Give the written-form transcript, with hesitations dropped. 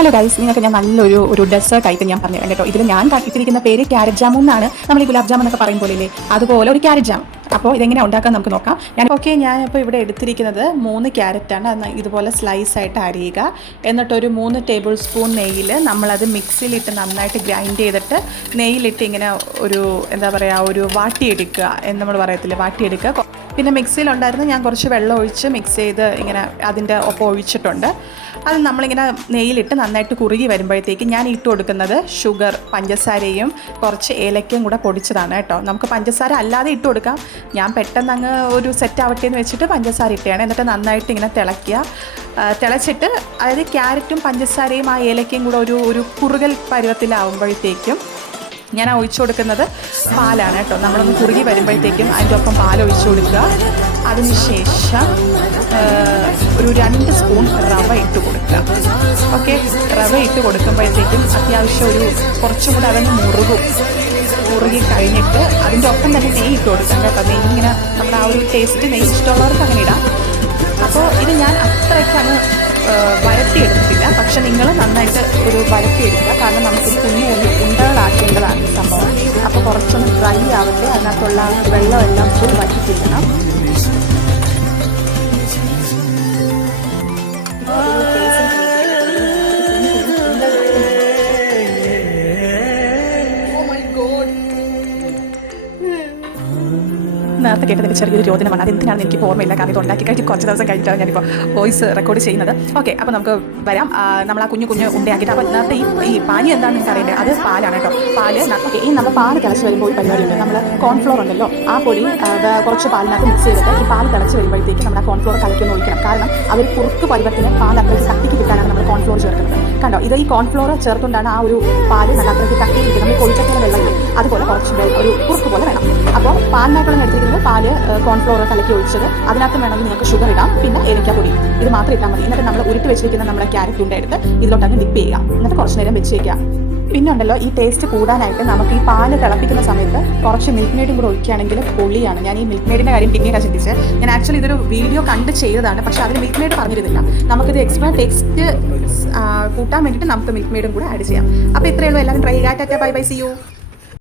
Hello guys, നിങ്ങൾക്ക് ഞാൻ നല്ലൊരു ഡെസേർട്ട് ഐറ്റം ഞാൻ പറഞ്ഞു കേട്ടോ. ഇതിൽ ഞാൻ ഇട്ടിരിക്കുന്ന പേര് ക്യാരറ്റ് ജാമുൻ എന്നാണ്. നമ്മൾ ഈ ഗുലാബ് ജാമുൻ എന്നൊക്കെ പറയും പോലെ അതുപോലെ ഒരു ക്യാരറ്റ് ജാം. അപ്പോൾ ഇതെങ്ങനെ ഉണ്ടാക്കാൻ നമുക്ക് നോക്കാം. ഞാനിപ്പോൾ ഇവിടെ എടുത്തിരിക്കുന്നത് 3 ക്യാരറ്റാണ്. അത് ഇതുപോലെ സ്ലൈസ് ആയിട്ട് അരിയുക. എന്നിട്ടൊരു 3 ടേബിൾ സ്പൂൺ നെയ്യിൽ നമ്മളത് മിക്സിയിലിട്ട് നന്നായിട്ട് ഗ്രൈൻഡ് ചെയ്തിട്ട് നെയ്യിലിട്ട് ഇങ്ങനെ ഒരു എന്താ പറയുക, ഒരു വാട്ടിയെടുക്കുക എന്ന് നമ്മൾ പറയത്തില്ലേ, വാട്ടിയെടുക്കുക. പിന്നെ മിക്സിയിലുണ്ടായിരുന്നു, ഞാൻ കുറച്ച് വെള്ളം ഒഴിച്ച് മിക്സ് ചെയ്ത് ഇങ്ങനെ അതിൻ്റെ ഒപ്പം ഒഴിച്ചിട്ടുണ്ട്. അത് നമ്മളിങ്ങനെ നെയ്യിലിട്ട് നന്നായിട്ട് കുറുകി വരുമ്പോഴത്തേക്ക് ഞാൻ ഇട്ട് കൊടുക്കുന്നത് ഷുഗർ, പഞ്ചസാരയും കുറച്ച് ഏലക്കയും കൂടെ പൊടിച്ചതാണ് കേട്ടോ. നമുക്ക് പഞ്ചസാര അല്ലാതെ ഇട്ട് കൊടുക്കാം. ഞാൻ പെട്ടെന്ന് അങ്ങ് ഒരു സെറ്റ് ആവട്ടെ എന്ന് വെച്ചിട്ട് പഞ്ചസാര ഇട്ടതാണ്. എന്നിട്ട് നന്നായിട്ട് ഇങ്ങനെ തിളച്ചിട്ട് അതായത് ക്യാരറ്റും പഞ്ചസാരയും ആ ഏലക്കയും കൂടെ ഒരു കുറുകൽ പരുവത്തിലാവുമ്പോഴത്തേക്കും ഞാൻ ഒഴിച്ചു കൊടുക്കുന്നത് പാലാണ് കേട്ടോ. നമ്മളൊന്ന് കുറുകി വരുമ്പോഴത്തേക്കും അതിൻ്റെ ഒപ്പം പാൽ ഒഴിച്ചു കൊടുക്കുക. അതിനുശേഷം ഒരു 2 സ്പൂൺ റവ ഇട്ട് കൊടുക്കുക. ഓക്കെ, റവ ഇട്ട് കൊടുക്കുമ്പോഴത്തേക്കും അത്യാവശ്യം കുറച്ചും കൂടെ അതങ്ങ് മുറുകി കഴിഞ്ഞിട്ട് അതിൻ്റെ ഒപ്പം തന്നെ നെയ്യ് ഇട്ട് കൊടുക്കാം കേട്ടോ. നെയ്യ് ഇങ്ങനെ നമ്മുടെ ആ ഒരു ടേസ്റ്റ്, നെയ്യ് ഇഷ്ടമുള്ളവർക്ക് അങ്ങനെ ഇടാം. അപ്പോൾ ഇത് ഞാൻ അത്രയ്ക്കങ്ങ് വരട്ടിയെടുത്തിട്ടില്ല, പക്ഷെ നിങ്ങൾ നന്നായിട്ട് വരട്ടിയെടുക്കുക. കാരണം നമുക്കിത് കുഞ്ഞു ഉണ്ടകളാക്കേണ്ടതാണ് ഈ സംഭവം. അപ്പോൾ കുറച്ചൊന്ന് ഡ്രൈ ആവട്ടെ, അതിനകത്തുള്ള വെള്ളമെല്ലാം ഫുൾ വറ്റിച്ചിരിക്കണം. നേരത്തെ കേട്ടതിൻ്റെ ചെറിയൊരു ചോദ്യമാണ്, അതെന്തിനാണെന്ന് എനിക്ക് ഓർമ്മയില്ല. കാരണം ഇത് ഉണ്ടാക്കി കഴിഞ്ഞ് കുറച്ച് ദിവസം കഴിഞ്ഞിട്ടാണ് ഞാനിപ്പോൾ വോയിസ് റെക്കോർഡ് ചെയ്യുന്നത്. ഓക്കെ, അപ്പോൾ നമുക്ക് വരാം. നമ്മൾ ആ കുഞ്ഞു ഉണ്ടയാക്കിയിട്ട്, അപ്പോൾ നേരത്തെ ഈ പാനി എന്താണെന്ന് എനിക്ക് അറിയേണ്ടത്, അത് പാലാണ് കേട്ടോ. പാല് ഈ നമ്മൾ പാല് തിളച്ച് വരുമ്പോൾ ഒരു പരിപാടിയുണ്ട്. നമ്മൾ കോൺഫ്ലോർ ഉണ്ടല്ലോ, ആ പൊടി കുറച്ച് പാലിനകത്ത് മിക്സ് ചെയ്തിട്ട് ഈ പാല് തിളച്ച് വരുമ്പോഴത്തേക്ക് നമ്മൾ ആ കോൺഫ്ലോർ കലക്കി ഒഴിക്കണം. കാരണം അവർ കുറുക്ക് പരുവത്തിന് പാൽ അത്രയ്ക്ക് കട്ടിക്ക് കിട്ടാനാണ് നമ്മൾ കോൺഫ്ലോർ ചേർക്കുന്നത്. കണ്ടോ, ഇത് ഈ കോൺഫ്ലോർ ചേർത്തുകൊണ്ടാണ് ആ ഒരു പാല് നല്ല അത്രയ്ക്ക് കട്ടി കിട്ടുന്നത്. നമ്മൾ കൊഴുക്കത്തിലെ വെള്ളം അതുപോലെ കുറച്ച് ഒരു കുറുക്ക് പോലെ വേണം. അപ്പോൾ പാലിനായിട്ടുള്ള എടുത്തിരിക്കുന്നത് പാല് കോൺഫ്ലോർ കലക്കി ഒഴിച്ചത്. അതിനകത്ത് വേണമെങ്കിൽ നിങ്ങൾക്ക് ഷുഗർ ഇടാം, പിന്നെ ഏലക്കാപ്പൊടി, ഇത് മാത്രം ഇട്ടാൽ മതി. എന്നിട്ട് നമ്മൾ ഉരുട്ടി വെച്ചിരിക്കുന്ന നമ്മുടെ ക്യാരറ്റ് ഉണ്ട എടുത്ത് ഇതിലോട്ടങ്ങ് ഡിപ്പ് ചെയ്യുക. എന്നിട്ട് കുറച്ച് നേരം വെച്ച് വയ്ക്കുക. പിന്നെ ഉണ്ടല്ലോ, ഈ ടേസ്റ്റ് കൂടാനായിട്ട് നമുക്ക് ഈ പാല് തിളപ്പിക്കുന്ന സമയത്ത് കുറച്ച് മിൽക്ക് മെയ്ഡും കൂടെ ഒഴിക്കുകയാണെങ്കിൽ പൊളിയാണ്. ഞാൻ ഈ മിൽക്ക് മെയ്ഡിൻ്റെ കാര്യം പിന്നീട് ചിന്തിച്ചത്. ഞാൻ ആക്ച്വലി ഇതൊരു വീഡിയോ കണ്ട് ചെയ്തതാണ്, പക്ഷേ അതിന് മിൽക്ക് മെയ്ഡ് പറഞ്ഞിരുന്നില്ല. നമുക്കിത് എക്സ്ട്രാ ടേസ്റ്റ് കൂട്ടാൻ വേണ്ടിയിട്ട് നമുക്ക് മിൽക്ക് മെയ്ഡും കൂടെ ആഡ് ചെയ്യാം. അപ്പോൾ ഇത്രയേ ഉള്ളൂ. എല്ലാവരും ട്രൈ ചെയ്യാം. Tata, bye bye, see U.